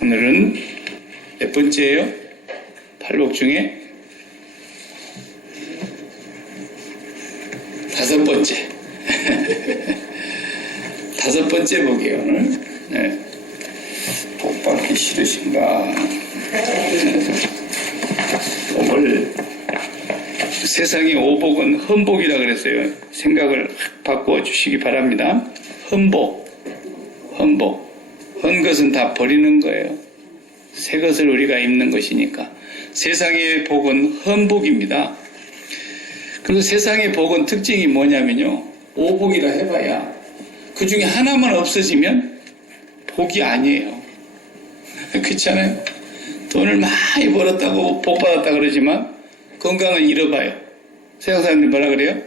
오늘은 몇 번째예요? 팔복 중에 다섯 번째. 다섯 번째 복이에요, 오늘. 네. 복 받기 싫으신가? 복을, 세상의 오복은 흠복이라 그랬어요. 생각을 확 바꿔 주시기 바랍니다. 흠복. 헌 것은 다 버리는 거예요. 새 것을 우리가 입는 것이니까. 세상의 복은 흠복입니다. 그리고 세상의 복은 특징이 뭐냐면요. 오복이라 해봐야 그 중에 하나만 없어지면 복이 아니에요. 그렇잖아요. 돈을 많이 벌었다고 복 받았다 그러지만 건강을 잃어봐요. 세상 사람들이 뭐라 그래요?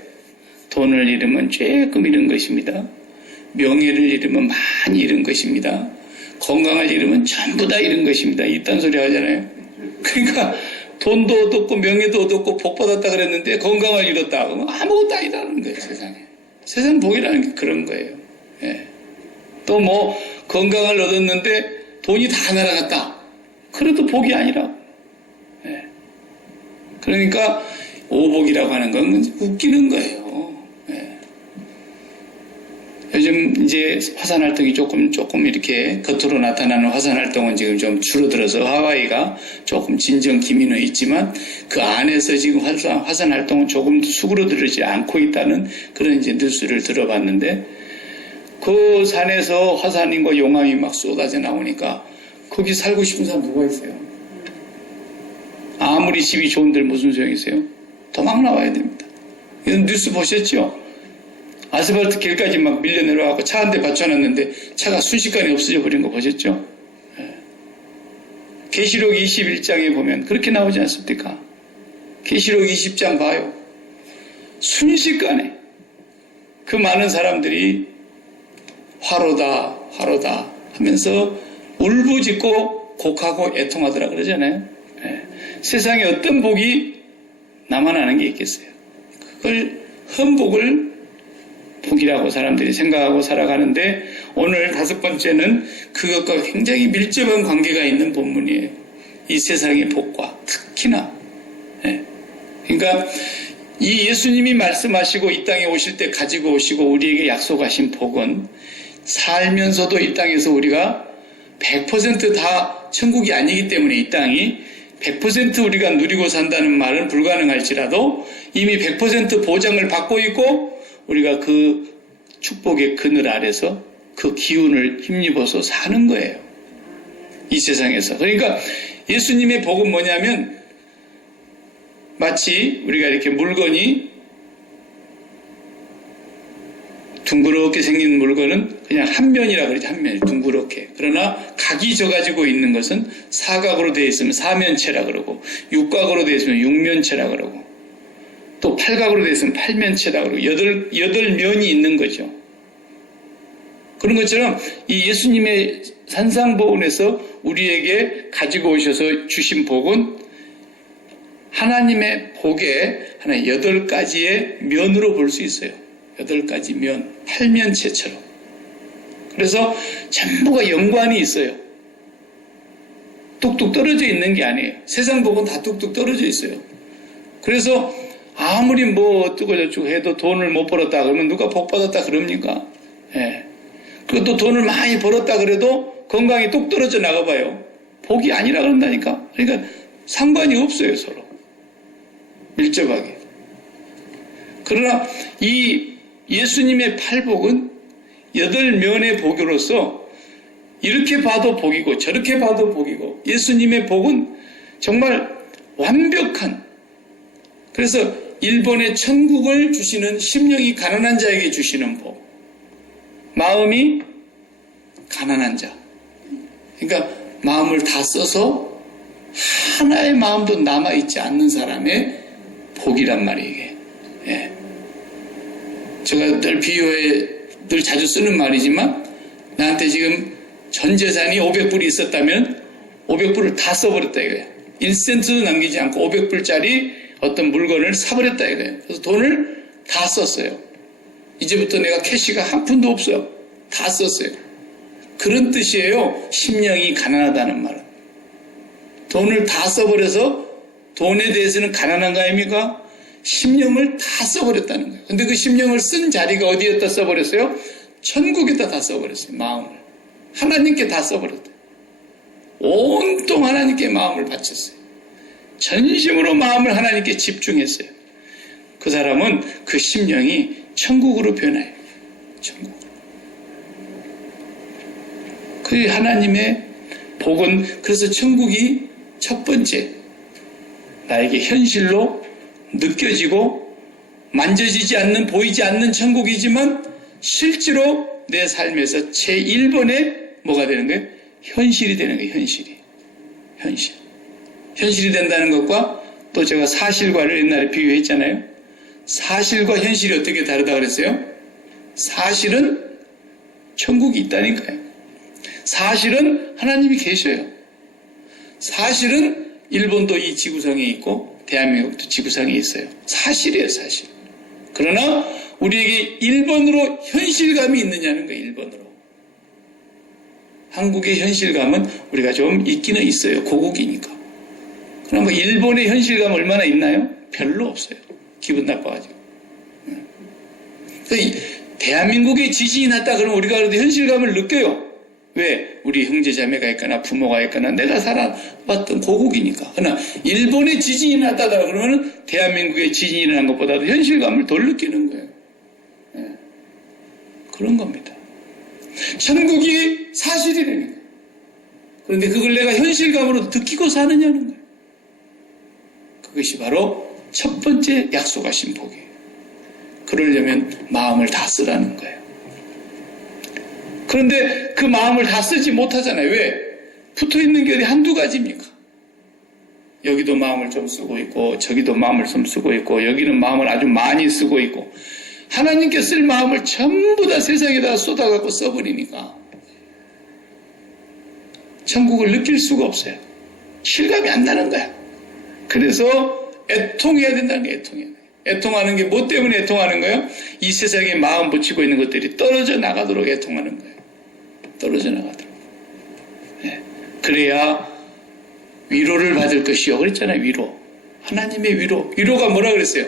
돈을 잃으면 조금 잃은 것입니다. 명예를 잃으면 많이 잃은 것입니다. 건강을 잃으면 전부 다 잃은 것입니다. 이딴 소리 하잖아요. 그러니까 돈도 얻었고 명예도 얻었고 복 받았다 그랬는데 건강을 잃었다 그러면 아무것도 아니라는 거예요. 세상 복이라는 게 그런 거예요. 예. 또 뭐 건강을 얻었는데 돈이 다 날아갔다. 그래도 복이 아니라고. 예. 그러니까 오복이라고 하는 건 웃기는 거예요. 예. 요즘 이제 화산 활동이 조금 이렇게 겉으로 나타나는 화산 활동은 지금 좀 줄어들어서 하와이가 조금 진정 기미는 있지만 그 안에서 지금 화산 활동은 조금도 수그러들지 않고 있다는 그런 이제 뉴스를 들어봤는데 그 산에서 화산인과 용암이 막 쏟아져 나오니까 거기 살고 싶은 사람 누가 있어요? 아무리 집이 좋은데 무슨 소용이 있어요? 도망 나와야 됩니다. 이런 뉴스 보셨죠? 아스팔트 길까지 막 밀려 내려가고 차 한 대 받쳐놨는데 차가 순식간에 없어져 버린 거 보셨죠? 계시록 21장에 보면 그렇게 나오지 않습니까? 계시록 20장 봐요. 순식간에 그 많은 사람들이 화로다 하면서 울부짖고 곡하고 애통하더라 그러잖아요. 세상에 어떤 복이 나만 아는 게 있겠어요. 그걸 흠복을 복이라고 사람들이 생각하고 살아가는데 오늘 다섯 번째는 그것과 굉장히 밀접한 관계가 있는 본문이에요. 이 세상의 복과 특히나. 그러니까 이 예수님이 말씀하시고 이 땅에 오실 때 가지고 오시고 우리에게 약속하신 복은 살면서도 이 땅에서 우리가 100% 다 천국이 아니기 때문에 이 땅이 100% 우리가 누리고 산다는 말은 불가능할지라도 이미 100% 보장을 받고 있고 우리가 그 축복의 그늘 아래서 그 기운을 힘입어서 사는 거예요. 이 세상에서. 그러니까 예수님의 복은 뭐냐면 마치 우리가 이렇게 물건이 둥그렇게 생긴 물건은 그냥 한 면이라 그러죠. 한 면, 둥그렇게. 그러나 각이 져가지고 있는 것은 사각으로 되어 있으면 사면체라 그러고 육각으로 되어 있으면 육면체라 그러고 또 팔각으로 되어 있으면 팔면체라 그러고 여덟 면이 있는 거죠. 그런 것처럼 이 예수님의 산상보훈에서 우리에게 가지고 오셔서 주신 복은 하나님의 복의 하나 8가지의 면으로 볼 수 있어요. 8가지 면, 팔면체처럼. 그래서 전부가 연관이 있어요. 뚝뚝 떨어져 있는 게 아니에요. 세상 복은 다 뚝뚝 떨어져 있어요. 그래서 아무리 뭐 어쩌고 저쩌고 해도 돈을 못 벌었다 그러면 누가 복 받았다 그럽니까? 예. 그리고 또 돈을 많이 벌었다 그래도 건강이 뚝 떨어져 나가봐요. 복이 아니라 그런다니까. 그러니까 상관이 없어요, 서로. 밀접하게. 그러나 이 예수님의 팔복은 8면의 복으로서 이렇게 봐도 복이고 저렇게 봐도 복이고 예수님의 복은 정말 완벽한, 그래서 일본의 천국을 주시는 심령이 가난한 자에게 주시는 복, 마음이 가난한 자, 그러니까 마음을 다 써서 하나의 마음도 남아있지 않는 사람의 복이란 말이에요. 이게. 예. 제가 늘 비유에 늘 자주 쓰는 말이지만 나한테 지금 전 재산이 500불이 있었다면 500불을 다 써버렸다 이거예요. 1센트도 남기지 않고 500불짜리 어떤 물건을 사버렸다 이거예요. 그래서 돈을 다 썼어요. 이제부터 내가 캐시가 한 푼도 없어요. 다 썼어요. 그런 뜻이에요. 심령이 가난하다는 말은. 돈을 다 써버려서 돈에 대해서는 가난한 거 아닙니까? 심령을 다 써버렸다는 거예요. 근데 그 심령을 쓴 자리가 어디에다 써버렸어요? 천국에다 다 써버렸어요. 마음을. 하나님께 다 써버렸다. 온통 하나님께 마음을 바쳤어요. 전심으로 마음을 하나님께 집중했어요. 그 사람은 그 심령이 천국으로 변해요. 천국. 그 하나님의 복은 그래서 천국이 첫 번째 나에게 현실로 느껴지고 만져지지 않는 보이지 않는 천국이지만 실제로 내 삶에서 제1번에 뭐가 되는 거예요? 현실이 되는 거예요. 현실이 된다는 것과 또 제가 사실과를 옛날에 비교했잖아요. 사실과 현실이 어떻게 다르다 그랬어요? 사실은 천국이 있다니까요. 사실은 하나님이 계셔요. 사실은 일본도 이 지구상에 있고 대한민국도 지구상에 있어요. 사실이에요, 사실. 그러나 우리에게 1번으로 현실감이 있느냐는 거예요, 1번으로. 한국의 현실감은 우리가 좀 있기는 있어요. 고국이니까. 그럼 뭐 일본의 현실감 얼마나 있나요? 별로 없어요. 기분 나빠가지고. 대한민국에 지진이 났다 그러면 우리가 그래도 현실감을 느껴요. 왜? 우리 형제자매가 있거나 부모가 있거나 내가 살아왔던 고국이니까. 그러나 일본에 지진이 났다더라 그러면 대한민국에 지진이 일어난 것보다도 현실감을 덜 느끼는 거예요. 네. 그런 겁니다. 천국이 사실이라는 거예요. 그런데 그걸 내가 현실감으로 느끼고 사느냐는 거예요. 그것이 바로 첫 번째 약속하신 복이에요. 그러려면 마음을 다 쓰라는 거예요. 그런데 그 마음을 다 쓰지 못하잖아요. 왜? 붙어있는 게 어디 한두 가지입니까? 여기도 마음을 좀 쓰고 있고 저기도 마음을 좀 쓰고 있고 여기는 마음을 아주 많이 쓰고 있고 하나님께 쓸 마음을 전부 다 세상에다 쏟아갖고 써버리니까 천국을 느낄 수가 없어요. 실감이 안 나는 거야. 그래서 애통해야 된다는 거예요. 애통해야 돼요. 애통하는 게 뭐 때문에 애통하는 거예요? 이 세상에 마음 붙이고 있는 것들이 떨어져 나가도록 애통하는 거예요. 떨어져 나가도록. 네. 그래야 위로를 받을 것이요. 그랬잖아요. 위로. 하나님의 위로. 위로가 뭐라 그랬어요?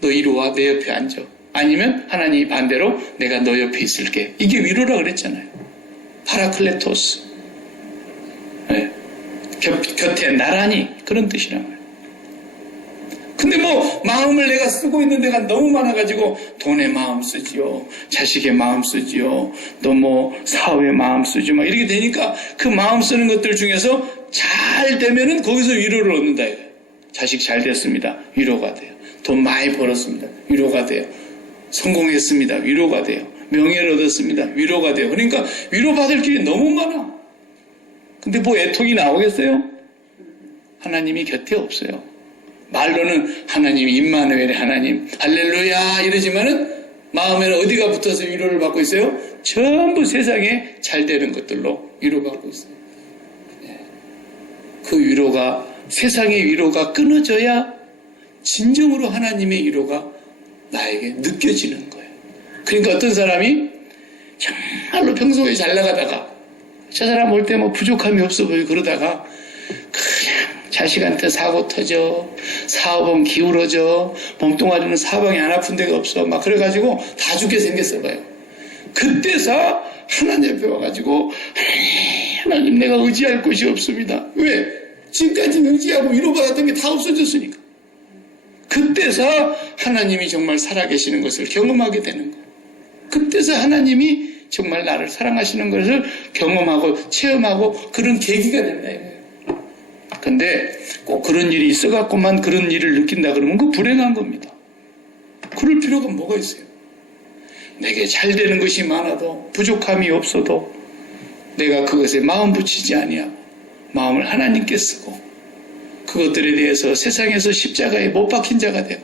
너 이리 와. 내 옆에 앉아. 아니면 하나님이 반대로 내가 너 옆에 있을게. 이게 위로라 그랬잖아요. 파라클레토스. 네. 곁에 나란히. 그런 뜻이란 말이에요. 근데 뭐 마음을 내가 쓰고 있는 데가 너무 많아가지고 돈에 마음 쓰지요, 자식의 마음 쓰지요, 또 뭐 사업에 마음 쓰지요, 막 이렇게 되니까 그 마음 쓰는 것들 중에서 잘 되면은 거기서 위로를 얻는다 이거예요. 자식 잘 됐습니다, 위로가 돼요. 돈 많이 벌었습니다, 위로가 돼요. 성공했습니다, 위로가 돼요. 명예를 얻었습니다, 위로가 돼요. 그러니까 위로받을 길이 너무 많아. 근데 뭐 애통이 나오겠어요? 하나님이 곁에 없어요. 말로는 하나님, 임마누엘의 하나님, 할렐루야 이러지만은 마음에는 어디가 붙어서 위로를 받고 있어요? 전부 세상에 잘 되는 것들로 위로받고 있어요. 그 위로가, 세상의 위로가 끊어져야 진정으로 하나님의 위로가 나에게 느껴지는 거예요. 그러니까 어떤 사람이 정말로 평소에 잘 나가다가 저 사람 올 때 뭐 부족함이 없어 보이고 그러다가 그냥 자식한테 사고 터져, 사업은 기울어져, 몸뚱아리는 사방에 안 아픈 데가 없어, 막 그래가지고 다 죽게 생겼어 봐요. 그때서 하나님 옆에 와가지고 하나님 내가 의지할 곳이 없습니다. 왜? 지금까지 의지하고 위로받았던 게 다 없어졌으니까. 그때서 하나님이 정말 살아계시는 것을 경험하게 되는 거예요. 그때서 하나님이 정말 나를 사랑하시는 것을 경험하고 체험하고 그런 계기가 된다 이거예요. 근데 꼭 그런 일이 있어갖고만 그런 일을 느낀다 그러면 그거 불행한 겁니다. 그럴 필요가 뭐가 있어요? 내게 잘 되는 것이 많아도 부족함이 없어도 내가 그것에 마음 붙이지 아니하고 마음을 하나님께 쓰고 그것들에 대해서 세상에서 십자가에 못 박힌 자가 되고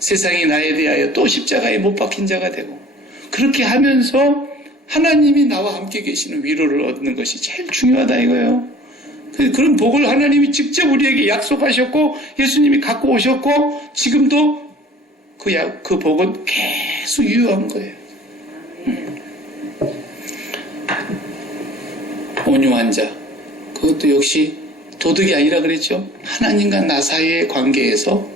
세상이 나에 대하여 또 십자가에 못 박힌 자가 되고 그렇게 하면서 하나님이 나와 함께 계시는 위로를 얻는 것이 제일 중요하다 이거예요. 그런 복을 하나님이 직접 우리에게 약속하셨고 예수님이 갖고 오셨고 지금도 그 복은 계속 유효한 거예요. 온유한 자, 그것도 역시 도덕이 아니라 그랬죠. 하나님과 나 사이의 관계에서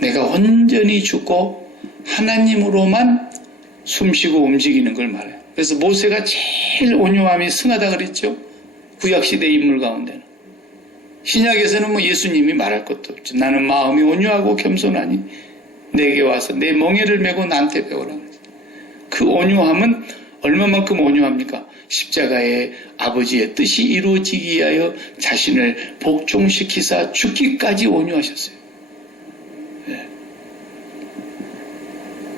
내가 온전히 죽고 하나님으로만 숨쉬고 움직이는 걸 말해요. 그래서 모세가 제일 온유함이 승하다 그랬죠. 구약시대 인물 가운데는. 신약에서는 뭐 예수님이 말할 것도 없죠. 나는 마음이 온유하고 겸손하니 내게 와서 내 멍에를 메고 나한테 배우라. 그 온유함은 얼마만큼 온유합니까? 십자가의 아버지의 뜻이 이루어지기 위하여 자신을 복종시키사 죽기까지 온유하셨어요.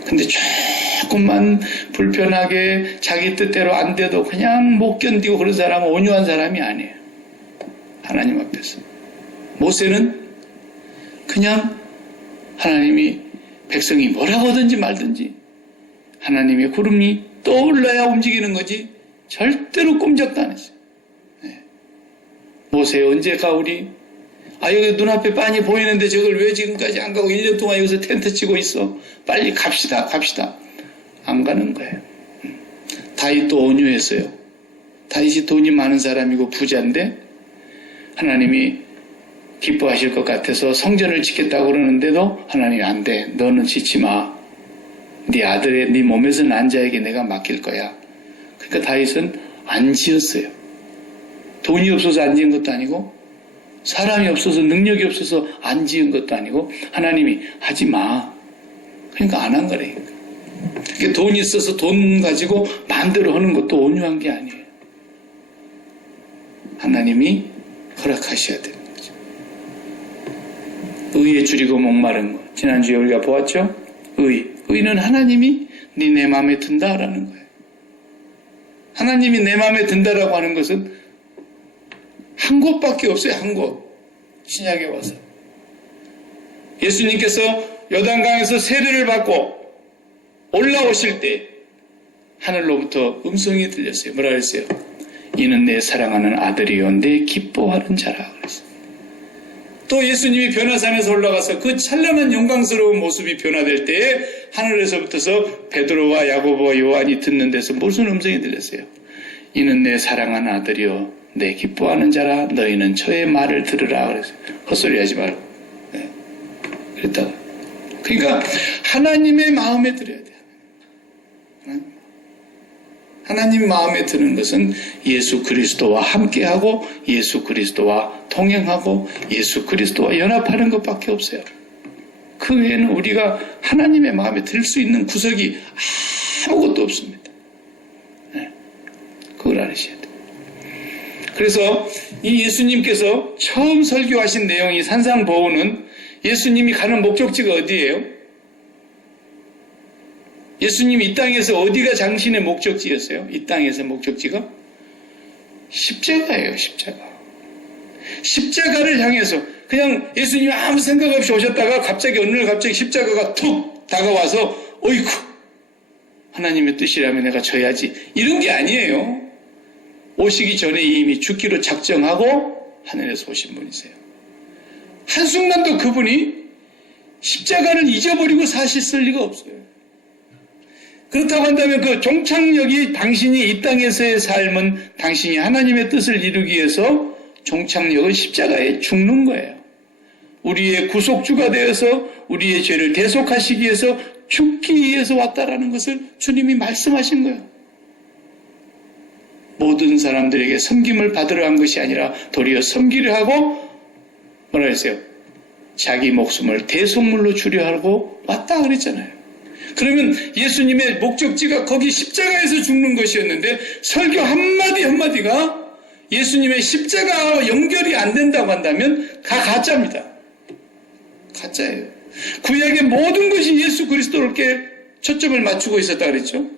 근데 조금만 불편하게 자기 뜻대로 안 돼도 그냥 못 견디고 그런 사람은 온유한 사람이 아니에요. 하나님 앞에서. 모세는 그냥 하나님이 백성이 뭐라고 하든지 말든지 하나님의 구름이 떠올라야 움직이는 거지 절대로 꼼짝도 안 했어요. 모세 언제 가오리? 여기 눈앞에 빤히 보이는데 저걸 왜 지금까지 안 가고 1년 동안 여기서 텐트 치고 있어? 빨리 갑시다. 안 가는 거예요. 다윗도 온유했어요. 다윗이 돈이 많은 사람이고 부자인데 하나님이 기뻐하실 것 같아서 성전을 짓겠다고 그러는데도 하나님이 안 돼. 너는 짓지 마. 네 아들의 네 몸에서 난 자에게 내가 맡길 거야. 그러니까 다윗은 안 지었어요. 돈이 없어서 안 지은 것도 아니고 사람이 없어서 능력이 없어서 안 지은 것도 아니고 하나님이 하지 마. 그러니까 안 한 거라니까. 그러니까 돈이 있어서 돈 가지고 마음대로 하는 것도 온유한 게 아니에요. 하나님이 허락하셔야 되는 거죠. 의에 줄이고 목마른 것. 지난주에 우리가 보았죠? 의는 하나님이 내 마음에 든다라는 거예요. 하나님이 내 마음에 든다라고 하는 것은 한 곳밖에 없어요. 한 곳. 신약에 와서. 예수님께서 요단강에서 세례를 받고 올라오실 때 하늘로부터 음성이 들렸어요. 뭐라 그랬어요? 이는 내 사랑하는 아들이요 내 기뻐하는 자라 그랬어요. 또 예수님이 변화산에서 올라가서 그 찬란한 영광스러운 모습이 변화될 때에 하늘에서부터서 베드로와 야고보와 요한이 듣는 데서 무슨 음성이 들렸어요? 이는 내 사랑하는 아들이요 내 기뻐하는 자라 너희는 저의 말을 들으라 그랬어요. 헛소리 하지 말고. 그랬다가 그러니까 하나님의 마음에 들어야 돼요. 하나님 마음에 드는 것은 예수 그리스도와 함께하고 예수 그리스도와 동행하고 예수 그리스도와 연합하는 것밖에 없어요. 그 외에는 우리가 하나님의 마음에 들 수 있는 구석이 아무것도 없습니다. 그걸 알으셔야 돼요. 그래서 이 예수님께서 처음 설교하신 내용이 산상보훈은 예수님이 가는 목적지가 어디예요? 예수님이 이 땅에서 어디가 당신의 목적지였어요? 이 땅에서 목적지가? 십자가예요. 십자가를 향해서 그냥 예수님이 아무 생각 없이 오셨다가 갑자기 어느 날 갑자기 십자가가 툭 다가와서 어이쿠 하나님의 뜻이라면 내가 져야지 이런 게 아니에요. 오시기 전에 이미 죽기로 작정하고 하늘에서 오신 분이세요. 한순간도 그분이 십자가를 잊어버리고 사실 리가 없어요. 그렇다고 한다면 그 종착역이 당신이 이 땅에서의 삶은 당신이 하나님의 뜻을 이루기 위해서 종착역은 십자가에 죽는 거예요. 우리의 구속주가 되어서 우리의 죄를 대속하시기 위해서 죽기 위해서 왔다라는 것을 주님이 말씀하신 거예요. 모든 사람들에게 섬김을 받으려 한 것이 아니라 도리어 섬기려 하고 뭐라 했어요? 자기 목숨을 대속물로 주려 하고 왔다 그랬잖아요. 그러면 예수님의 목적지가 거기 십자가에서 죽는 것이었는데 설교 한마디가 예수님의 십자가와 연결이 안 된다고 한다면 가짜입니다. 가짜예요. 구약의 모든 것이 예수 그리스도께 초점을 맞추고 있었다 그랬죠.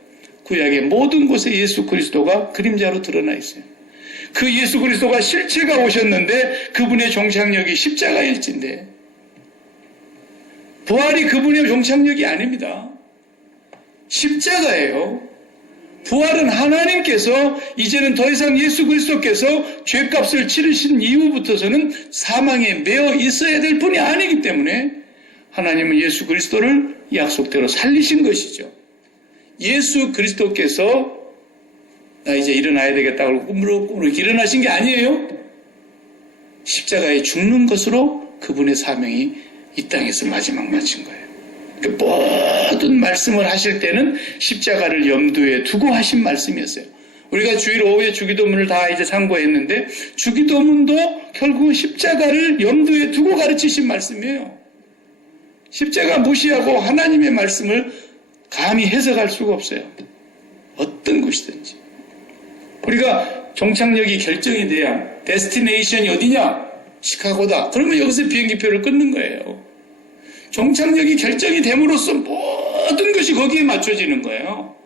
구약의 모든 곳에 예수 그리스도가 그림자로 드러나 있어요. 그 예수 그리스도가 실체가 오셨는데 그분의 종착역이 십자가일진데 부활이 그분의 종착역이 아닙니다. 십자가예요. 부활은 하나님께서 이제는 더 이상 예수 그리스도께서 죄값을 치르신 이후부터서는 사망에 매어 있어야 될 분이 아니기 때문에 하나님은 예수 그리스도를 약속대로 살리신 것이죠. 예수 그리스도께서 나 이제 일어나야 되겠다 그러고 꾸무룩꾸무룩 이렇게 일어나신 게 아니에요. 십자가에 죽는 것으로 그분의 사명이 이 땅에서 마지막 마친 거예요. 모든 말씀을 하실 때는 십자가를 염두에 두고 하신 말씀이었어요. 우리가 주일 오후에 주기도문을 다 이제 참고했는데 주기도문도 결국은 십자가를 염두에 두고 가르치신 말씀이에요. 십자가 무시하고 하나님의 말씀을 감히 해석할 수가 없어요. 어떤 것이든지. 우리가 종착역이 결정이 돼야 데스티네이션이 어디냐? 시카고다. 그러면 여기서 비행기표를 끊는 거예요. 종착역이 결정이 됨으로써 모든 것이 거기에 맞춰지는 거예요.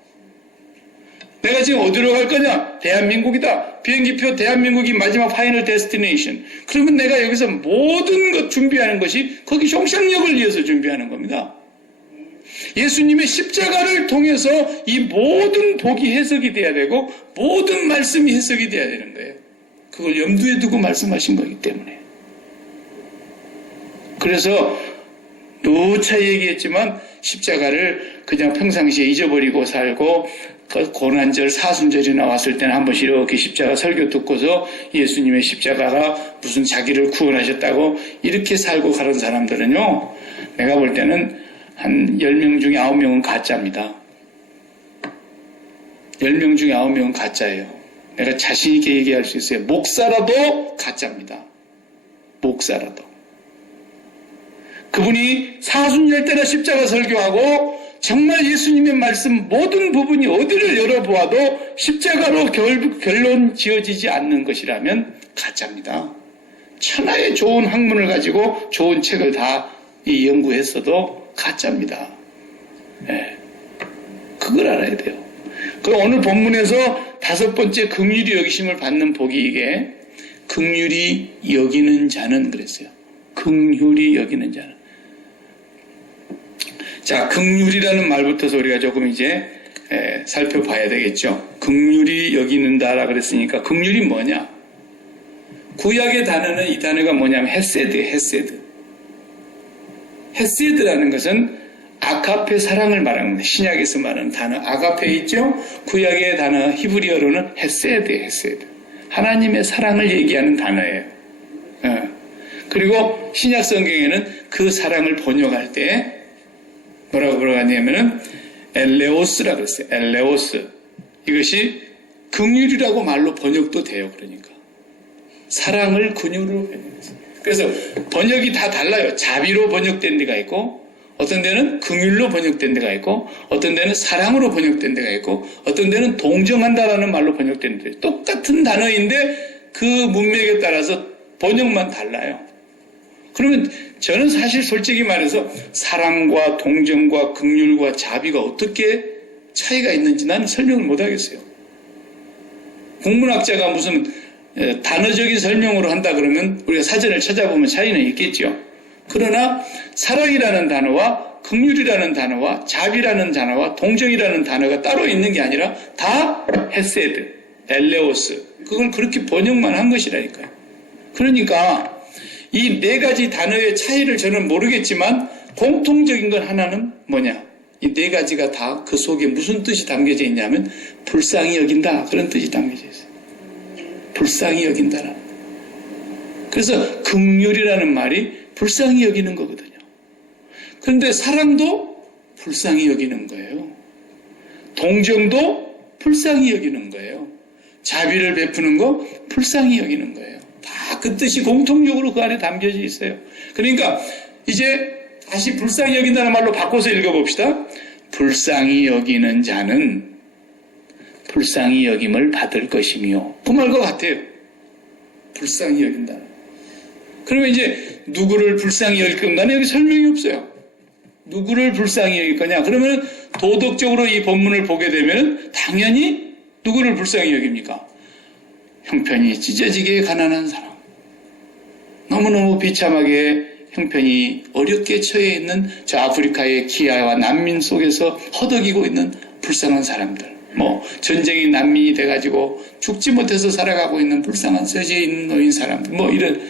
내가 지금 어디로 갈 거냐? 대한민국이다. 비행기표 대한민국이 마지막 파이널 데스티네이션. 그러면 내가 여기서 모든 것 준비하는 것이 거기 종착역을 위해서 준비하는 겁니다. 예수님의 십자가를 통해서 이 모든 복이 해석이 돼야 되고 모든 말씀이 해석이 돼야 되는 거예요. 그걸 염두에 두고 말씀하신 거기 때문에. 그래서 누차 얘기했지만 십자가를 그냥 평상시에 잊어버리고 살고 그 고난절 사순절이 나왔을 때는 한 번씩 이렇게 십자가 설교 듣고서 예수님의 십자가가 무슨 자기를 구원하셨다고 이렇게 살고 가는 사람들은요, 내가 볼 때는 한 10명 중에 9명은 가짜입니다. 10명 중에 9명은 가짜예요. 내가 자신 있게 얘기할 수 있어요. 목사라도 가짜입니다. 목사라도. 그분이 사순절 때나 십자가 설교하고 정말 예수님의 말씀 모든 부분이 어디를 열어보아도 십자가로 결론 지어지지 않는 것이라면 가짜입니다. 천하의 좋은 학문을 가지고 좋은 책을 다 연구했어도 가짜입니다. 네. 그걸 알아야 돼요. 그럼 오늘 본문에서 5번째 긍휼히 여기심을 받는 복이 이게 긍휼히 여기는 자는 그랬어요. 긍휼히 여기는 자는. 자, 긍휼이라는 말부터서 우리가 조금 이제 살펴봐야 되겠죠. 긍휼히 여기는다라 그랬으니까 긍휼이 뭐냐? 구약의 단어는 이 단어가 뭐냐면 헤세드예요. 헤세드. 헤세드라는 것은 아가페 사랑을 말하는 겁니다. 신약에서 말하는 단어 아가페 있죠? 구약의 단어 히브리어로는 헤세드예요. 헤세드. 하나님의 사랑을 얘기하는 단어예요. 그리고 신약 성경에는 그 사랑을 번역할 때 뭐라고 들어가냐면은 엘레오스라고 했어요. 엘레오스. 이것이 긍휼이라고 말로 번역도 돼요. 그러니까 사랑을 긍휼으로 번역했어요. 그래서 번역이 다 달라요. 자비로 번역된 데가 있고 어떤 데는 긍휼로 번역된 데가 있고 어떤 데는 사랑으로 번역된 데가 있고 어떤 데는 동정한다라는 말로 번역된 데. 똑같은 단어인데 그 문맥에 따라서 번역만 달라요. 그러면 저는 사실 솔직히 말해서 사랑과 동정과 긍휼과 자비가 어떻게 차이가 있는지 나는 설명을 못 하겠어요. 국문학자가 무슨 단어적인 설명으로 한다 그러면 우리가 사전을 찾아보면 차이는 있겠죠. 그러나 사랑이라는 단어와 긍휼이라는 단어와 자비라는 단어와 동정이라는 단어가 따로 있는 게 아니라 다 헤세드, 엘레오스 그걸 그렇게 번역만 한 것이라니까요. 그러니까 이 4가지 단어의 차이를 저는 모르겠지만 공통적인 건 하나는 뭐냐? 이 4가지가 다 그 속에 무슨 뜻이 담겨져 있냐면 불쌍히 여긴다 그런 뜻이 담겨져 있어요. 불쌍히 여긴다라는. 그래서 긍휼이라는 말이 불쌍히 여기는 거거든요. 그런데 사랑도 불쌍히 여기는 거예요. 동정도 불쌍히 여기는 거예요. 자비를 베푸는 거 불쌍히 여기는 거예요. 다 그 뜻이 공통적으로 그 안에 담겨져 있어요. 그러니까 이제 다시 불쌍히 여긴다는 말로 바꿔서 읽어봅시다. 불쌍히 여기는 자는 불쌍히 여김을 받을 것이며 그 말과 같아요. 불쌍히 여긴다. 그러면 이제 누구를 불쌍히 여길 건가는 여기 설명이 없어요. 누구를 불쌍히 여길 거냐? 그러면 도덕적으로 이 본문을 보게 되면 당연히 누구를 불쌍히 여깁니까? 형편이 찢어지게 가난한 사람. 너무너무 비참하게 형편이 어렵게 처해 있는 저 아프리카의 기아와 난민 속에서 허덕이고 있는 불쌍한 사람들. 전쟁이 난민이 돼가지고 죽지 못해서 살아가고 있는 불쌍한 서지에 있는 노인 사람들. 이런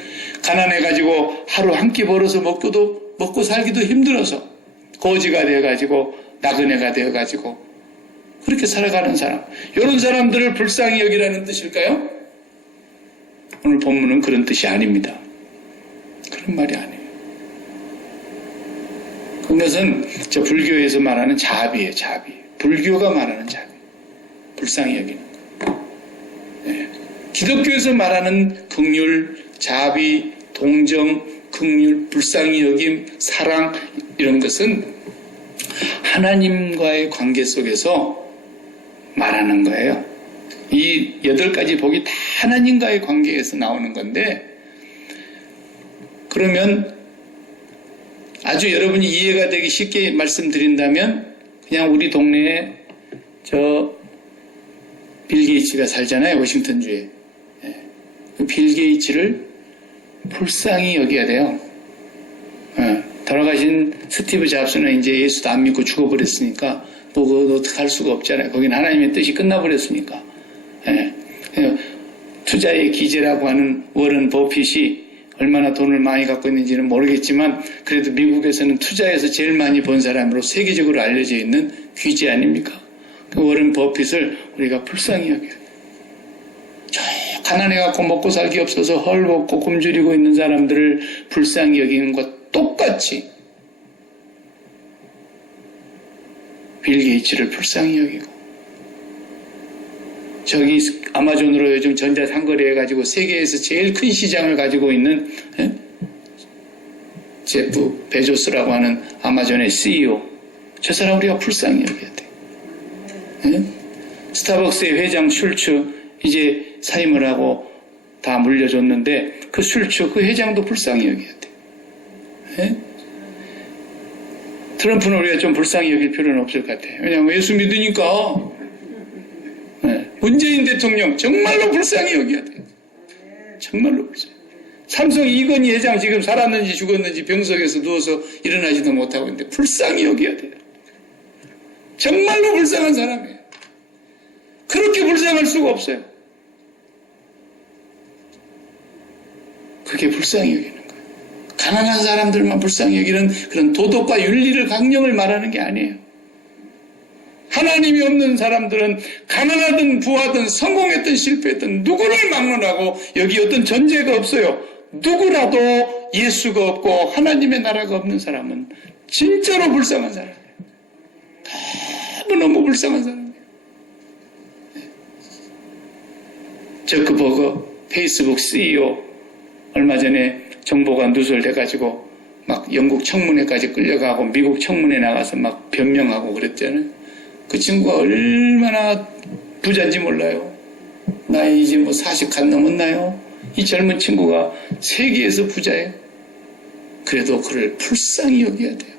가난해가지고 하루 한 끼 벌어서 먹고 살기도 힘들어서 거지가 되어가지고 나그네가 되어가지고 그렇게 살아가는 사람, 이런 사람들을 불쌍히 여기라는 뜻일까요? 오늘 본문은 그런 뜻이 아닙니다. 그런 말이 아니에요. 그것은 저 불교에서 말하는 자비예요. 자비. 불교가 말하는 자비. 불쌍히 여기는 거. 네. 기독교에서 말하는 긍휼, 자비, 동정, 긍휼, 불쌍히 여김, 사랑, 이런 것은 하나님과의 관계 속에서 말하는 거예요. 이 8가지 복이 다 하나님과의 관계에서 나오는 건데, 그러면 아주 여러분이 이해가 되기 쉽게 말씀드린다면, 그냥 우리 동네에 빌 게이츠가 살잖아요, 워싱턴주에. 그 빌 게이츠를 불쌍히 여겨야 돼요. 돌아가신 스티브 잡스는 이제 예수도 안 믿고 죽어버렸으니까 뭐 그거 어떻게 할 수가 없잖아요. 거기는 하나님의 뜻이 끝나버렸으니까. 투자의 기재라고 하는 워런 버핏이 얼마나 돈을 많이 갖고 있는지는 모르겠지만, 그래도 미국에서는 투자에서 제일 많이 번 사람으로 세계적으로 알려져 있는 귀재 아닙니까? 그 워런 버핏을 우리가 불쌍히 여겨요. 저 가난해갖고 먹고 살기 없어서 헐벗고 굶주리고 있는 사람들을 불쌍히 여기는 것 똑같이 빌 게이츠를 불쌍히 여기고, 저기 아마존으로 요즘 전자상거래 해가지고 세계에서 제일 큰 시장을 가지고 있는 제프 베조스라고 하는 아마존의 CEO, 저 사람 우리가 불쌍히 여겨야 돼. 스타벅스의 회장 슐츠 이제 사임을 하고 다 물려줬는데, 그 슐츠 그 회장도 불쌍히 여겨야 돼. 트럼프는 우리가 좀 불쌍히 여길 필요는 없을 것 같아요. 왜냐하면 예수 믿으니까. 문재인 대통령 정말로 불쌍히 여겨야 돼요. 정말로 불쌍히. 삼성 이건희 회장 지금 살았는지 죽었는지 병석에서 누워서 일어나지도 못하고 있는데 불쌍히 여겨야 돼요. 정말로 불쌍한 사람이에요. 그렇게 불쌍할 수가 없어요. 그게 불쌍히 여기는 거예요. 가난한 사람들만 불쌍히 여기는 그런 도덕과 윤리를 강령을 말하는 게 아니에요. 하나님이 없는 사람들은 가난하든 부하든 성공했든 실패했든 누구를 막론하고 여기 어떤 전제가 없어요. 누구라도 예수가 없고 하나님의 나라가 없는 사람은 진짜로 불쌍한 사람이에요. 너무너무 불쌍한 사람이에요. 저크버거 페이스북 CEO 얼마 전에 정보가 누설돼가지고 막 영국 청문회까지 끌려가고 미국 청문회 나가서 막 변명하고 그랬잖아요. 그 친구가 얼마나 부자인지 몰라요. 나이 이제 뭐 40 간 넘었나요? 이 젊은 친구가 세계에서 부자예요. 그래도 그를 불쌍히 여겨야 돼요.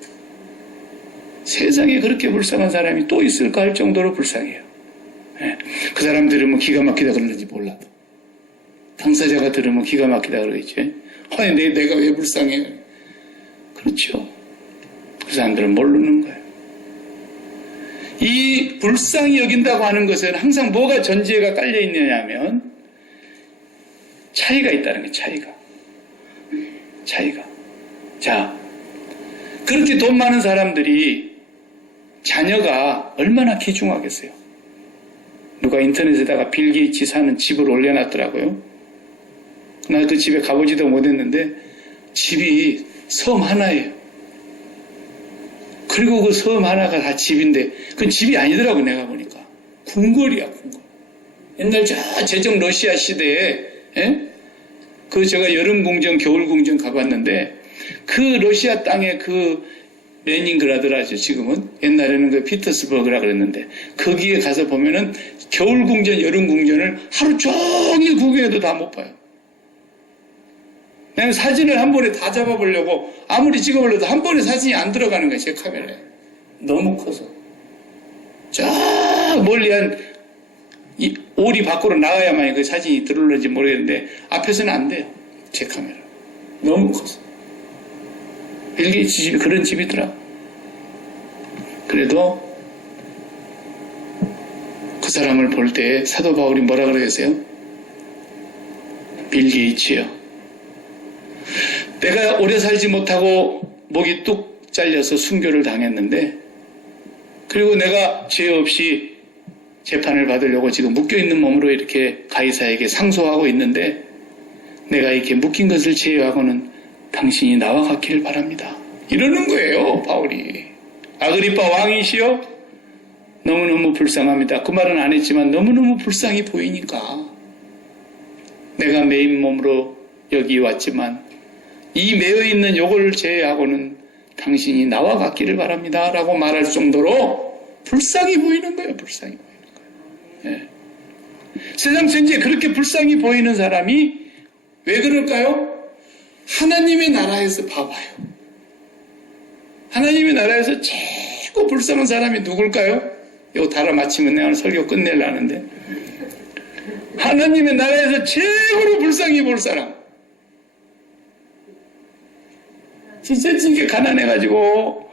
세상에 그렇게 불쌍한 사람이 또 있을까 할 정도로 불쌍해요. 그 사람 들으면 기가 막히다 그러는지 몰라도, 당사자가 들으면 기가 막히다 그러겠지. 아니 내가 왜 불쌍해? 그렇죠. 그 사람들은 모르는 거예요. 이 불쌍히 여긴다고 하는 것은 항상 뭐가 전제가 깔려 있느냐 하면 차이가 있다는 거예요. 차이가. 자, 그렇게 돈 많은 사람들이 자녀가 얼마나 귀중하겠어요. 누가 인터넷에다가 빌 게이츠 사는 집을 올려놨더라고요. 나 그 집에 가보지도 못했는데 집이 섬 하나예요. 그리고 그 섬 하나가 다 집인데 그건 집이 아니더라고. 내가 보니까 궁궐이야. 궁궐. 옛날 저 제정 러시아 시대에 그 제가 여름 궁전 겨울 궁전 가봤는데 그 러시아 땅에 그 레닌그라드라죠. 지금은 옛날에는 그 피터스버그라 그랬는데 거기에 가서 보면은 겨울 궁전 여름 궁전을 하루 종일 구경해도 다 못 봐요. 내가 사진을 한 번에 다 잡아보려고 아무리 찍어보려도 한 번에 사진이 안 들어가는 거예요. 제 카메라에. 너무 커서. 저 멀리 한 오리 밖으로 나가야만 그 사진이 들어올는지 모르겠는데 앞에서는 안 돼요. 제 카메라. 너무 커서. 빌 게이츠 집이 그런 집이더라. 그래도 그 사람을 볼 때 사도 바울이 뭐라 그러겠어요? 빌 게이츠요. 내가 오래 살지 못하고 목이 뚝 잘려서 순교를 당했는데, 그리고 내가 죄 없이 재판을 받으려고 지금 묶여있는 몸으로 이렇게 가이사에게 상소하고 있는데 내가 이렇게 묶인 것을 제외하고는 당신이 나와 같기를 바랍니다. 이러는 거예요, 바울이. 아그리빠 왕이시여, 너무너무 불쌍합니다. 그 말은 안 했지만 너무너무 불쌍히 보이니까 내가 메인 몸으로 여기 왔지만 이 매여있는 요걸 제외하고는 당신이 나와 같기를 바랍니다. 라고 말할 정도로 불쌍히 보이는 거예요, 불쌍히 보이는 거예요. 예. 세상 전체에 그렇게 불쌍히 보이는 사람이 왜 그럴까요? 하나님의 나라에서 봐봐요. 하나님의 나라에서 최고 불쌍한 사람이 누굴까요? 이거 달아 마치면 내가 설교 끝내려는데 하나님의 나라에서 최고로 불쌍히 볼 사람, 진짜 가난해가지고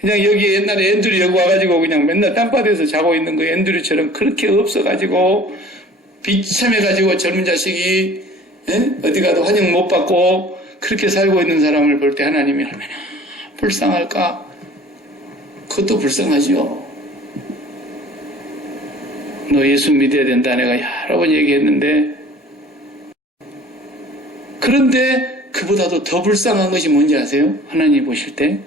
그냥 여기 옛날에 앤드류 여기 와가지고 그냥 맨날 땅바닥에서 자고 있는 거 앤드류처럼 그렇게 없어가지고 비참해가지고 젊은 자식이 어디 가도 환영 못 받고 그렇게 살고 있는 사람을 볼 때 하나님이 얼마나 불쌍할까? 그것도 불쌍하죠. 너 예수 믿어야 된다 내가 여러 번 얘기했는데, 그런데 그보다도 더 불쌍한 것이 뭔지 아세요? 하나님 보실 때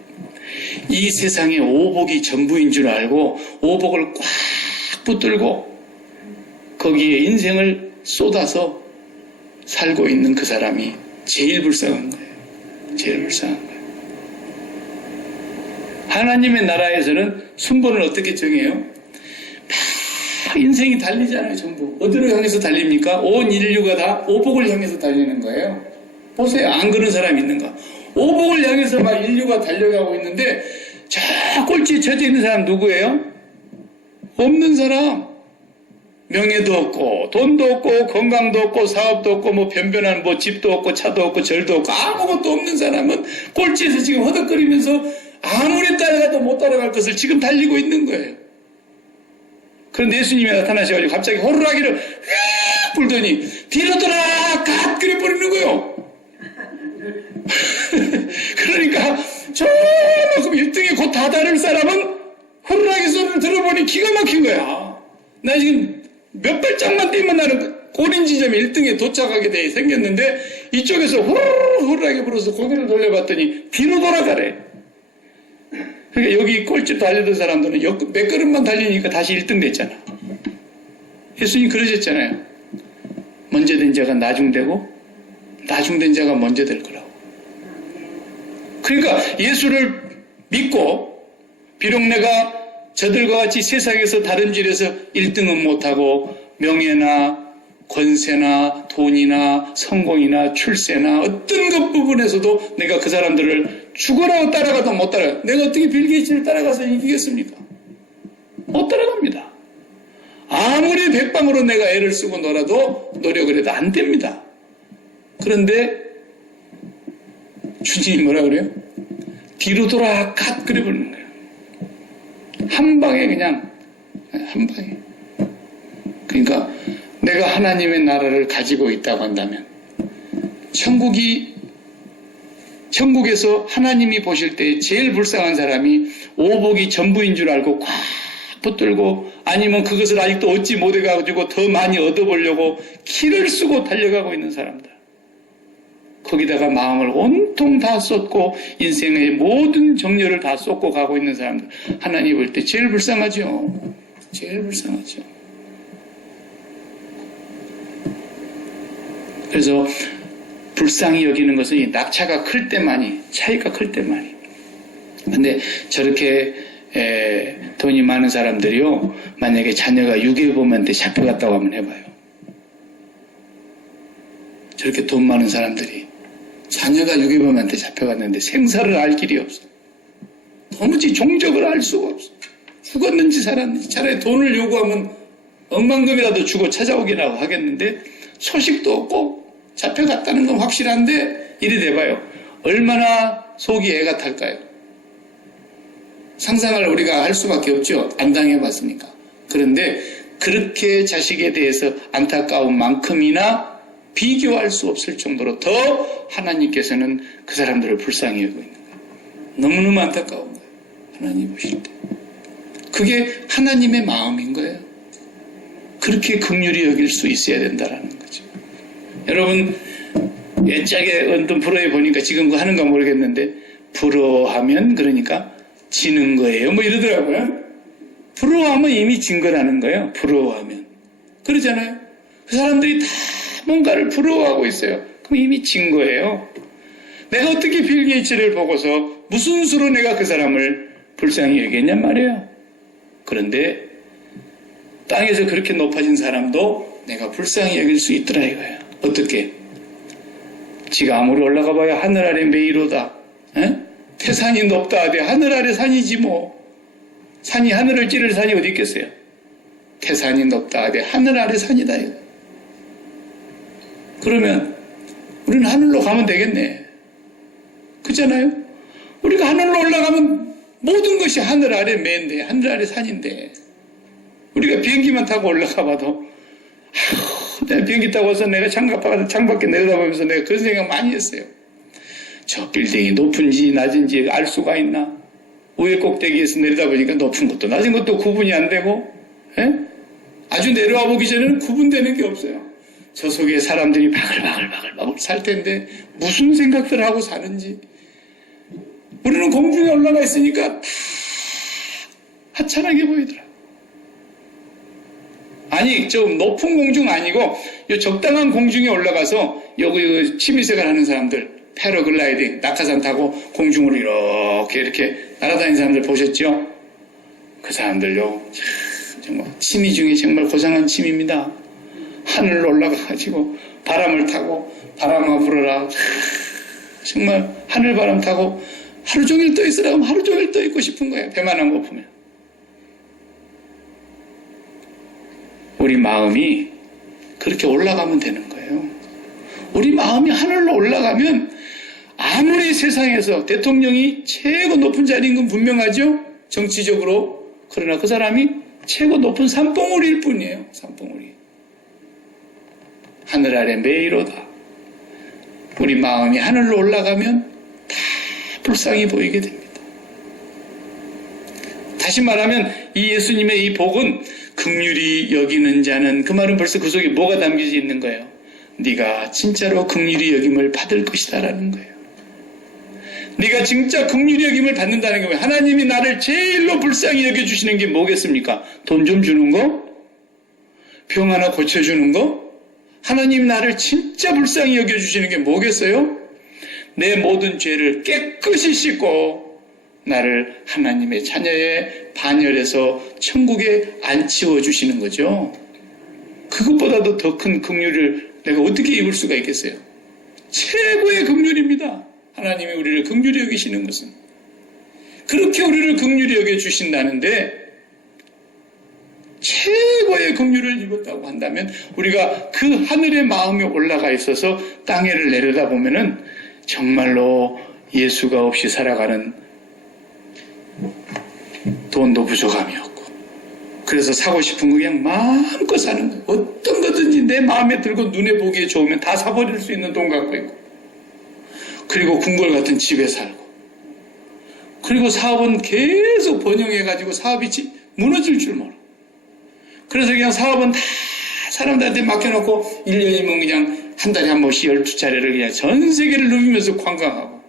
이 세상에 오복이 전부인 줄 알고 오복을 꽉 붙들고 거기에 인생을 쏟아서 살고 있는 그 사람이 제일 불쌍한 거예요. 제일 불쌍한 거예요. 하나님의 나라에서는 순번을 어떻게 정해요? 다 인생이 달리잖아요. 전부 어디로 향해서 달립니까? 온 인류가 다 오복을 향해서 달리는 거예요. 보세요. 안 그런 사람 있는가? 오복을 향해서 막 인류가 달려가고 있는데 저 꼴찌에 처져 있는 사람 누구예요? 없는 사람. 명예도 없고 돈도 없고 건강도 없고 사업도 없고 뭐 변변한 뭐 집도 없고 차도 없고 절도 없고 아무것도 없는 사람은 꼴찌에서 지금 허덕거리면서 아무리 따라가도 못 따라갈 것을 지금 달리고 있는 거예요. 그런데 예수님이 나타나셔가지고 갑자기 호루라기를 휙 불더니 뒤로 돌아 갓 그려버리는 거예요. 그러니까 저만큼 1등에 곧 다다를 사람은 호루라기 소리를 들어보니 기가 막힌 거야. 나 지금 몇 발짝만 뛰면 나는 골인 지점에 1등에 도착하게 돼 생겼는데 이쪽에서 호루라기 불어서 고개를 돌려봤더니 뒤로 돌아가래. 그러니까 여기 꼴찌 달리던 사람들은 몇 걸음만 달리니까 다시 1등 됐잖아. 예수님 그러셨잖아요. 먼저 된 자가 나중되고 나중된 자가 먼저 될 거라고. 그러니까 예수를 믿고 비록 내가 저들과 같이 세상에서 다른 길에서 1등은 못하고 명예나 권세나 돈이나 성공이나 출세나 어떤 것 부분에서도 내가 그 사람들을 죽어라고 따라가도 못 따라가요. 내가 어떻게 빌 게이츠를 따라가서 이기겠습니까? 못 따라갑니다. 아무리 백방으로 내가 애를 쓰고 놀아도 노력을 해도 안 됩니다. 그런데 주님이 뭐라 그래요? 뒤로 돌아 갓 그려버리는 거예요. 한 방에 그냥 한 방에. 그러니까 내가 하나님의 나라를 가지고 있다고 한다면 천국에서 하나님이 보실 때 제일 불쌍한 사람이 오복이 전부인 줄 알고 꽉 붙들고 아니면 그것을 아직도 얻지 못해가지고 더 많이 얻어보려고 키를 쓰고 달려가고 있는 사람들. 거기다가 마음을 온통 다 쏟고 인생의 모든 정열을 다 쏟고 가고 있는 사람들. 하나님 볼 때 제일 불쌍하죠. 제일 불쌍하죠. 그래서 불쌍히 여기는 것은 이 낙차가 클 때만이, 차이가 클 때만이. 근데 저렇게 돈이 많은 사람들이요, 만약에 자녀가 유괴범한테 잡혀갔다고 한번 해봐요. 저렇게 돈 많은 사람들이 자녀가 유괴범한테 잡혀갔는데 생사를 알 길이 없어. 도무지 종적을 알 수가 없어. 죽었는지 살았는지. 차라리 돈을 요구하면 억만금이라도 주고 찾아오기라고 하겠는데 소식도 없고 잡혀갔다는 건 확실한데 이래 돼봐요. 얼마나 속이 애가 탈까요? 상상을 우리가 할 수밖에 없죠. 안 당해봤으니까. 그런데 그렇게 자식에 대해서 안타까운 만큼이나 비교할 수 없을 정도로 더 하나님께서는 그 사람들을 불쌍히 여기고 있는 거예요. 너무너무 안타까운 거예요. 하나님 보실 때. 그게 하나님의 마음인 거예요. 그렇게 긍휼히 여길 수 있어야 된다라는 거죠. 여러분, 옛적에 어떤 프로에 보니까 지금 하는가 모르겠는데, 부러워하면 그러니까 지는 거예요. 뭐 이러더라고요. 부러워하면 이미 진 거라는 거예요. 부러워하면. 그러잖아요. 그 사람들이 다 뭔가를 부러워하고 있어요. 그럼 이미 진 거예요. 내가 어떻게 빌 게이츠를 보고서 무슨 수로 내가 그 사람을 불쌍히 여기겠냔 말이에요. 그런데 땅에서 그렇게 높아진 사람도 내가 불쌍히 여길 수 있더라 이거예요. 어떻게? 지가 아무리 올라가 봐야 하늘 아래 메이로다. 에? 태산이 높다 하되 하늘 아래 산이지 뭐. 산이 하늘을 찌를 산이 어디 있겠어요? 태산이 높다 하되 하늘 아래 산이다 이거. 그러면 우리는 하늘로 가면 되겠네. 그렇잖아요? 우리가 하늘로 올라가면 모든 것이 하늘 아래 매인데, 하늘 아래 산인데, 우리가 비행기만 타고 올라가 봐도, 내가 비행기 타고 와서 내가 창밖에 내려다보면서 내가 그런 생각 많이 했어요. 저 빌딩이 높은지 낮은지 알 수가 있나? 위에 꼭대기에서 내려다보니까 높은 것도 낮은 것도 구분이 안 되고, 에? 아주 내려와 보기 전에는 구분되는 게 없어요. 저 속에 사람들이 바글바글 살 텐데 무슨 생각들을 하고 사는지. 우리는 공중에 올라가 있으니까 다 하찮하게 보이더라. 아니, 좀 높은 공중 아니고 요 적당한 공중에 올라가서 여기 취미생활 하는 사람들, 패러글라이딩, 낙하산 타고 공중으로 이렇게 날아다니는 사람들 보셨죠? 그 사람들요, 정말 취미 중에 정말 고상한 취미입니다. 하늘로 올라가가지고 바람을 타고 바람아 불어라. 정말 하늘바람 타고 하루 종일 떠 있으라고 하면 하루 종일 떠 있고 싶은 거예요. 배만 안 고프면. 우리 마음이 그렇게 올라가면 되는 거예요. 우리 마음이 하늘로 올라가면 아무리 세상에서 대통령이 최고 높은 자리인 건 분명하죠? 정치적으로. 그러나 그 사람이 최고 높은 산봉우리일 뿐이에요. 산봉우리. 하늘 아래 메이로다. 우리 마음이 하늘로 올라가면 다 불쌍히 보이게 됩니다. 다시 말하면 이 예수님의 이 복은 긍휼히 여기는 자는, 그 말은 벌써 그 속에 뭐가 담겨져 있는 거예요? 네가 진짜로 긍휼히 여김을 받을 것이다 라는 거예요. 네가 진짜 긍휼히 여김을 받는다는 게 뭐예요? 하나님이 나를 제일로 불쌍히 여겨주시는 게 뭐겠습니까? 돈 좀 주는 거? 병 하나 고쳐주는 거? 하나님이 나를 진짜 불쌍히 여겨주시는 게 뭐겠어요? 내 모든 죄를 깨끗이 씻고 나를 하나님의 자녀의 반열에서 천국에 안치워 주시는 거죠. 그것보다도 더 큰 긍휼을 내가 어떻게 입을 수가 있겠어요? 최고의 긍휼입니다. 하나님이 우리를 긍휼히 여기시는 것은. 그렇게 우리를 긍휼히 여겨주신다는데 최고의 긍휼을 입었다고 한다면 우리가 그 하늘의 마음이 올라가 있어서 땅에를 내려다보면은 정말로 예수가 없이 살아가는, 돈도 부족함이 없고, 그래서 사고 싶은 거 그냥 마음껏 사는 거예요. 어떤 거든지 내 마음에 들고 눈에 보기에 좋으면 다 사버릴 수 있는 돈 갖고 있고, 그리고 궁궐 같은 집에 살고, 그리고 사업은 계속 번영해가지고 사업이 무너질 줄 몰라. 그래서 그냥 사업은 다 사람들한테 맡겨놓고 1년이면 그냥 한 달에 한 번씩 12차례를 그냥 전 세계를 누비면서 관광하고,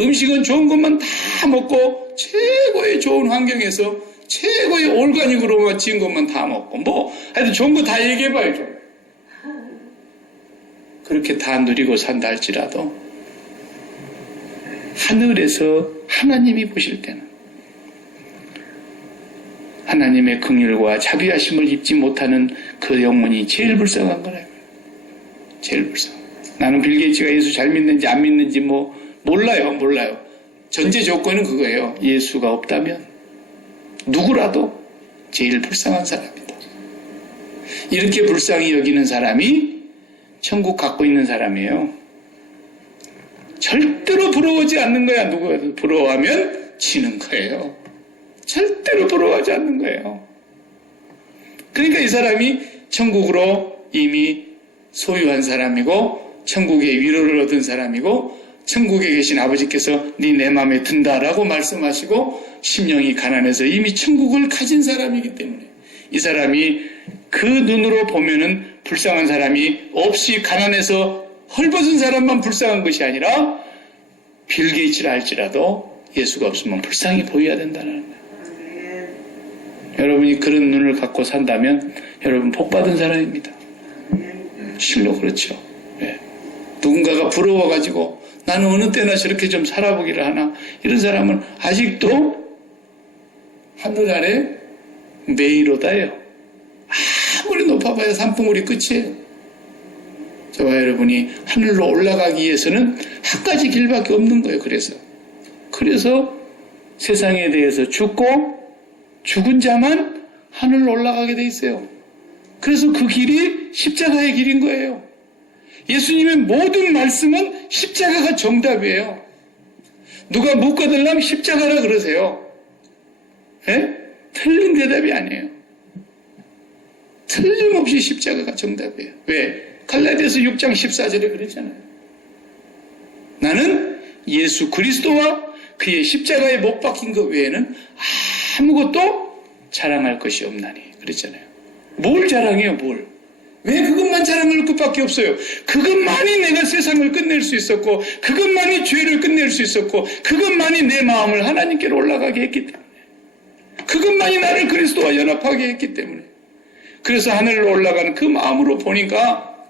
음식은 좋은 것만 다 먹고 최고의 좋은 환경에서 최고의 올가닉으로만 지은 것만 다 먹고, 뭐 하여튼 좋은 거 다 얘기해봐야죠. 그렇게 다 누리고 산다 할지라도 하늘에서 하나님이 보실 때는 하나님의 긍휼과 자비하심을 입지 못하는 그 영혼이 제일 불쌍한 거래요. 제일 불쌍. 나는 빌 게이츠가 예수 잘 믿는지 안 믿는지 뭐 몰라요. 전제 조건은 그거예요. 예수가 없다면 누구라도 제일 불쌍한 사람이다. 이렇게 불쌍히 여기는 사람이 천국 갖고 있는 사람이에요. 절대로 부러워하지 않는 거야. 누가 부러워하면 지는 거예요. 절대로 부러워하지 않는 거예요. 그러니까 이 사람이 천국으로 이미 소유한 사람이고 천국의 위로를 얻은 사람이고 천국에 계신 아버지께서 네 내 마음에 든다라고 말씀하시고 심령이 가난해서 이미 천국을 가진 사람이기 때문에 이 사람이 그 눈으로 보면은 불쌍한 사람이 없이 가난해서 헐벗은 사람만 불쌍한 것이 아니라 빌 게이츠를 할지라도 예수가 없으면 불쌍히 보여야 된다는 거예요. 여러분이 그런 눈을 갖고 산다면 여러분 복받은 사람입니다. 실로 그렇죠. 네. 누군가가 부러워가지고 나는 어느 때나 저렇게 좀 살아보기를 하나, 이런 사람은 아직도 하늘 아래 메이로다예요. 아무리 높아봐야 산봉우리 끝이에요. 저와 여러분이 하늘로 올라가기 위해서는 한 가지 길밖에 없는 거예요. 그래서 세상에 대해서 죽고 죽은 자만 하늘로 올라가게 돼 있어요. 그래서 그 길이 십자가의 길인 거예요. 예수님의 모든 말씀은 십자가가 정답이에요. 누가 묻거들라면 십자가라 그러세요. 예? 틀린 대답이 아니에요. 틀림없이 십자가가 정답이에요. 왜? 갈라디아서 6장 14절에 그랬잖아요. 나는 예수 그리스도와 그의 십자가에 못 박힌 것 외에는 아무것도 자랑할 것이 없나니 그랬잖아요. 뭘 자랑해요? 뭘? 왜 그것만 자랑할 것밖에 없어요? 그것만이 내가 세상을 끝낼 수 있었고, 그것만이 죄를 끝낼 수 있었고, 그것만이 내 마음을 하나님께로 올라가게 했기 때문에, 그것만이 나를 그리스도와 연합하게 했기 때문에, 그래서 하늘로 올라가는 그 마음으로 보니까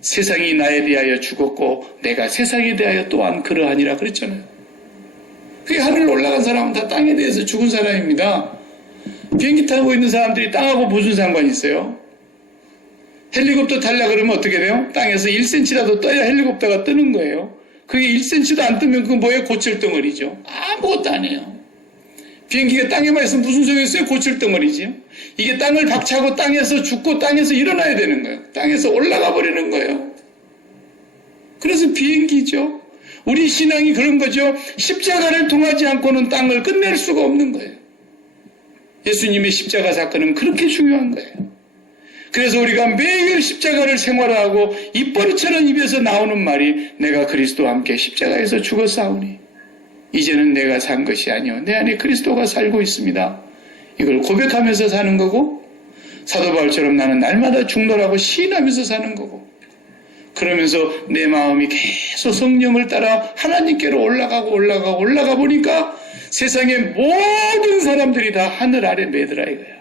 세상이 나에 대하여 죽었고 내가 세상에 대하여 또한 그러하니라 그랬잖아요. 그게 하늘로 올라간 사람은 다 땅에 대해서 죽은 사람입니다. 비행기 타고 있는 사람들이 땅하고 무슨 상관이 있어요? 헬리콥터 타려고 그러면 어떻게 돼요? 땅에서 1cm라도 떠야 헬리콥터가 뜨는 거예요. 그게 1cm도 안 뜨면 그건 뭐예요? 고철덩어리죠. 아무것도 아니에요. 비행기가 땅에만 있으면 무슨 소용이 있어요? 고철덩어리지요. 이게 땅을 박차고 땅에서 죽고 땅에서 일어나야 되는 거예요. 땅에서 올라가 버리는 거예요. 그래서 비행기죠. 우리 신앙이 그런 거죠. 십자가를 통하지 않고는 땅을 끝낼 수가 없는 거예요. 예수님의 십자가 사건은 그렇게 중요한 거예요. 그래서 우리가 매일 십자가를 생활하고 입버릇처럼 입에서 나오는 말이 내가 그리스도와 함께 십자가에서 죽었사오니 이제는 내가 산 것이 아니요 내 안에 그리스도가 살고 있습니다. 이걸 고백하면서 사는 거고 사도 바울처럼 나는 날마다 죽노라고 시인하면서 사는 거고 그러면서 내 마음이 계속 성령을 따라 하나님께로 올라가 보니까 세상의 모든 사람들이 다 하늘 아래 매더라 이거야.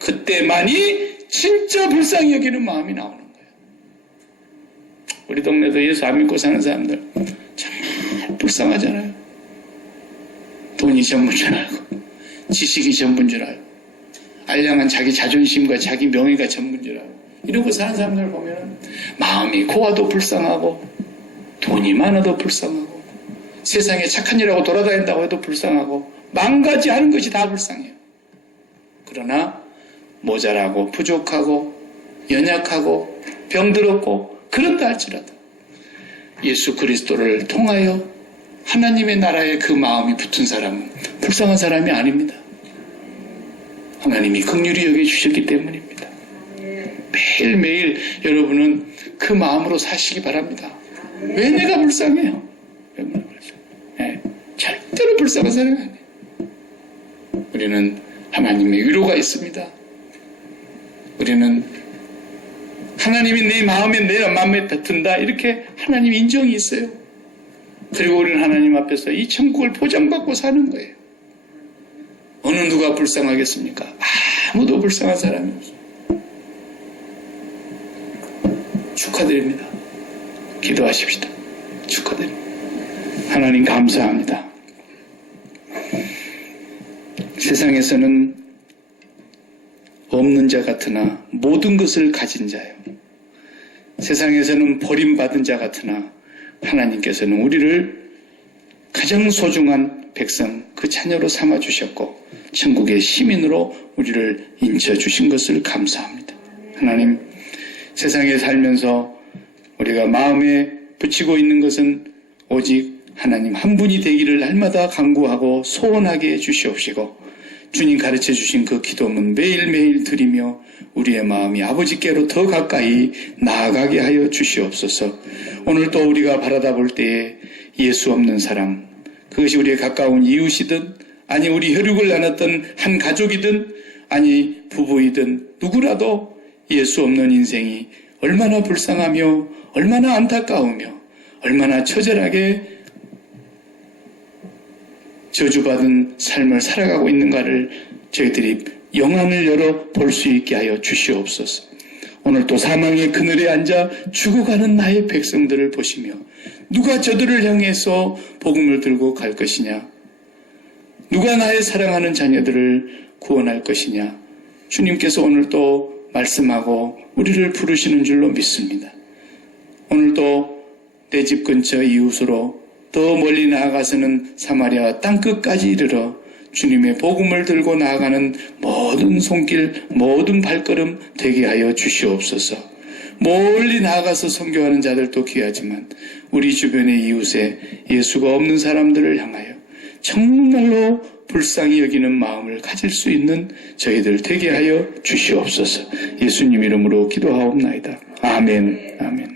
그때만이 진짜 불쌍히 여기는 마음이 나오는 거예요. 우리 동네도 예수 안 믿고 사는 사람들 정말 불쌍하잖아요. 돈이 전부인 줄 알고 지식이 전부인 줄 알고 알량한 자기 자존심과 자기 명예가 전부인 줄 알고 이러고 사는 사람들 보면 마음이 고와도 불쌍하고 돈이 많아도 불쌍하고 세상에 착한 일하고 돌아다닌다고 해도 불쌍하고 만가지 하는 것이 다 불쌍해요. 그러나 모자라고 부족하고 연약하고 병들었고 그런다 할지라도 예수 그리스도를 통하여 하나님의 나라에 그 마음이 붙은 사람은 불쌍한 사람이 아닙니다. 하나님이 긍휼히 여겨주셨기 때문입니다. 매일매일 여러분은 그 마음으로 사시기 바랍니다. 왜 내가 불쌍해요? 네, 절대로 불쌍한 사람이 아니에요. 우리는 하나님의 위로가 있습니다. 우리는 하나님이 내 마음에 든다 이렇게 하나님 인정이 있어요. 그리고 우리는 하나님 앞에서 이 천국을 보장받고 사는 거예요. 어느 누가 불쌍하겠습니까? 아무도 불쌍한 사람이 없어요. 축하드립니다. 기도하십시다. 축하드립니다. 하나님 감사합니다. 세상에서는 없는 자 같으나 모든 것을 가진 자요. 세상에서는 버림받은 자 같으나 하나님께서는 우리를 가장 소중한 백성, 그 자녀로 삼아주셨고 천국의 시민으로 우리를 인쳐주신 것을 감사합니다. 하나님, 세상에 살면서 우리가 마음에 붙이고 있는 것은 오직 하나님 한 분이 되기를 날마다 간구하고 소원하게 해주시옵시고 주님 가르쳐 주신 그 기도문 매일매일 드리며 우리의 마음이 아버지께로 더 가까이 나아가게 하여 주시옵소서. 오늘 또 우리가 바라다 볼 때에 예수 없는 사람, 그것이 우리의 가까운 이웃이든 아니 우리 혈육을 나눴던 한 가족이든 아니 부부이든 누구라도 예수 없는 인생이 얼마나 불쌍하며 얼마나 안타까우며 얼마나 처절하게 저주받은 삶을 살아가고 있는가를 저희들이 영안을 열어 볼 수 있게 하여 주시옵소서. 오늘 또 사망의 그늘에 앉아 죽어가는 나의 백성들을 보시며 누가 저들을 향해서 복음을 들고 갈 것이냐? 누가 나의 사랑하는 자녀들을 구원할 것이냐? 주님께서 오늘 또 말씀하고 우리를 부르시는 줄로 믿습니다. 오늘도 내 집 근처 이웃으로 더 멀리 나아가서는 사마리아와 땅끝까지 이르러 주님의 복음을 들고 나아가는 모든 손길, 모든 발걸음 되게 하여 주시옵소서. 멀리 나아가서 선교하는 자들도 귀하지만 우리 주변의 이웃에 예수가 없는 사람들을 향하여 정말로 불쌍히 여기는 마음을 가질 수 있는 저희들 되게 하여 주시옵소서. 예수님 이름으로 기도하옵나이다. 아멘. 아멘.